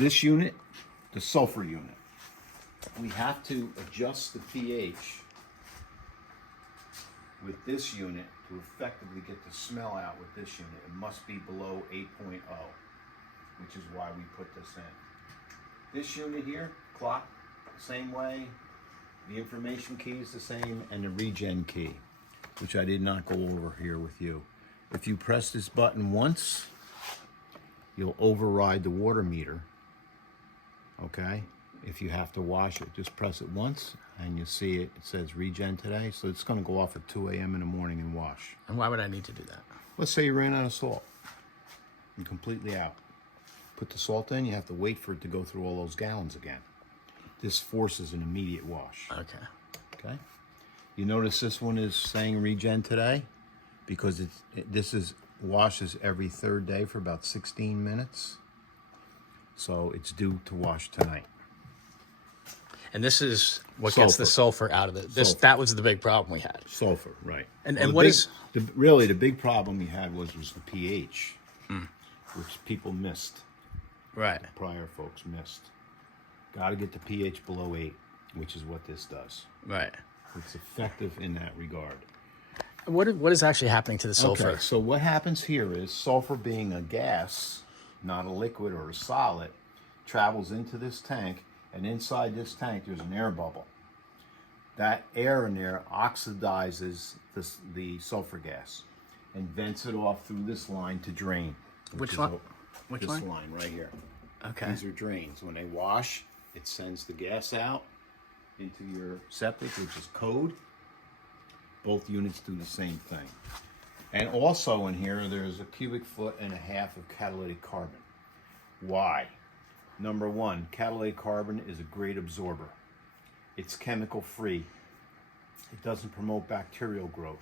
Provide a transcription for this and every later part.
This unit, the sulfur unit, we have to adjust the pH with this unit to effectively get the smell out with this unit. It must be below 8.0, which is why we put this in. This unit here, clock, same way. The information key is the same, and the regen key, which I did not go over here with you. If you press this button once, you'll override the water meter, okay? If you have to wash it, just press it once, and you see it says regen today, so it's gonna go off at 2 a.m. in the morning and wash. And why would I need to do that? Let's say you ran out of salt. You're completely out. Put the salt in, you have to wait for it to go through all those gallons again. This forces an immediate wash. Okay. Okay. You notice this one is saying regen today because this is washes every third day for about 16 minutes. So it's due to wash tonight. And this is what Sulfur. gets the sulfur out of it. That was the big problem we had. Sulfur, right. And really the big problem we had was the pH, which people missed. Right. Prior folks missed. Got to get the pH below 8, which is what this does. Right. It's effective in that regard. What is actually happening to the sulfur? Okay, so what happens here is sulfur being a gas, not a liquid or a solid, travels into this tank, and inside this tank there's an air bubble. That air in there oxidizes the sulfur gas and vents it off through this line to drain. Which line? This line right here. Okay. These are drains. When they wash, it sends the gas out into your septic, which is code. Both units do the same thing. And also in here, there's a cubic foot and a half of catalytic carbon. Why? Number one, catalytic carbon is a great absorber. It's chemical free. It doesn't promote bacterial growth.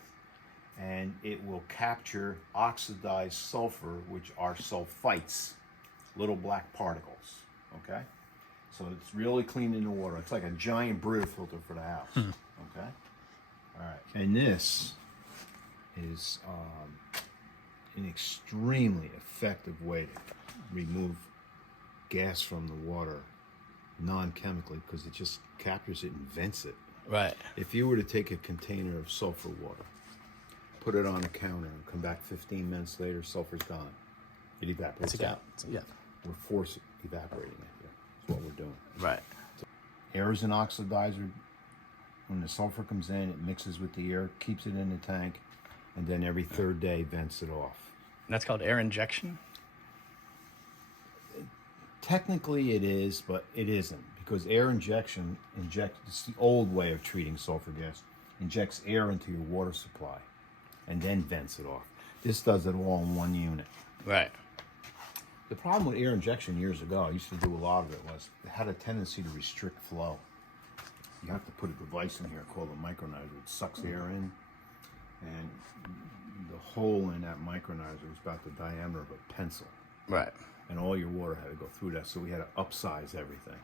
And it will capture oxidized sulfur, which are sulfites, little black particles, okay? So it's really clean in the water. It's like a giant Brita filter for the house, okay? All right, and this is an extremely effective way to remove gas from the water non-chemically because it just captures it and vents it. Right. If you were to take a container of sulfur water, put it on a counter and come back 15 minutes later, sulfur's gone. It evaporates out. Yeah. We're force evaporating it here. That's what we're doing. Right. Air is an oxidizer. When the sulfur comes in, it mixes with the air, keeps it in the tank, and then every third day vents it off. And that's called air injection? Technically it is, but it isn't, because air injection it's the old way of treating sulfur gas, injects air into your water supply and then vents it off. This does it all in one unit. Right. The problem with air injection years ago, I used to do a lot of it, was it had a tendency to restrict flow. You have to put a device in here called a micronizer. It sucks air in, and the hole in that micronizer was about the diameter of a pencil. Right. And all your water had to go through that, so we had to upsize everything.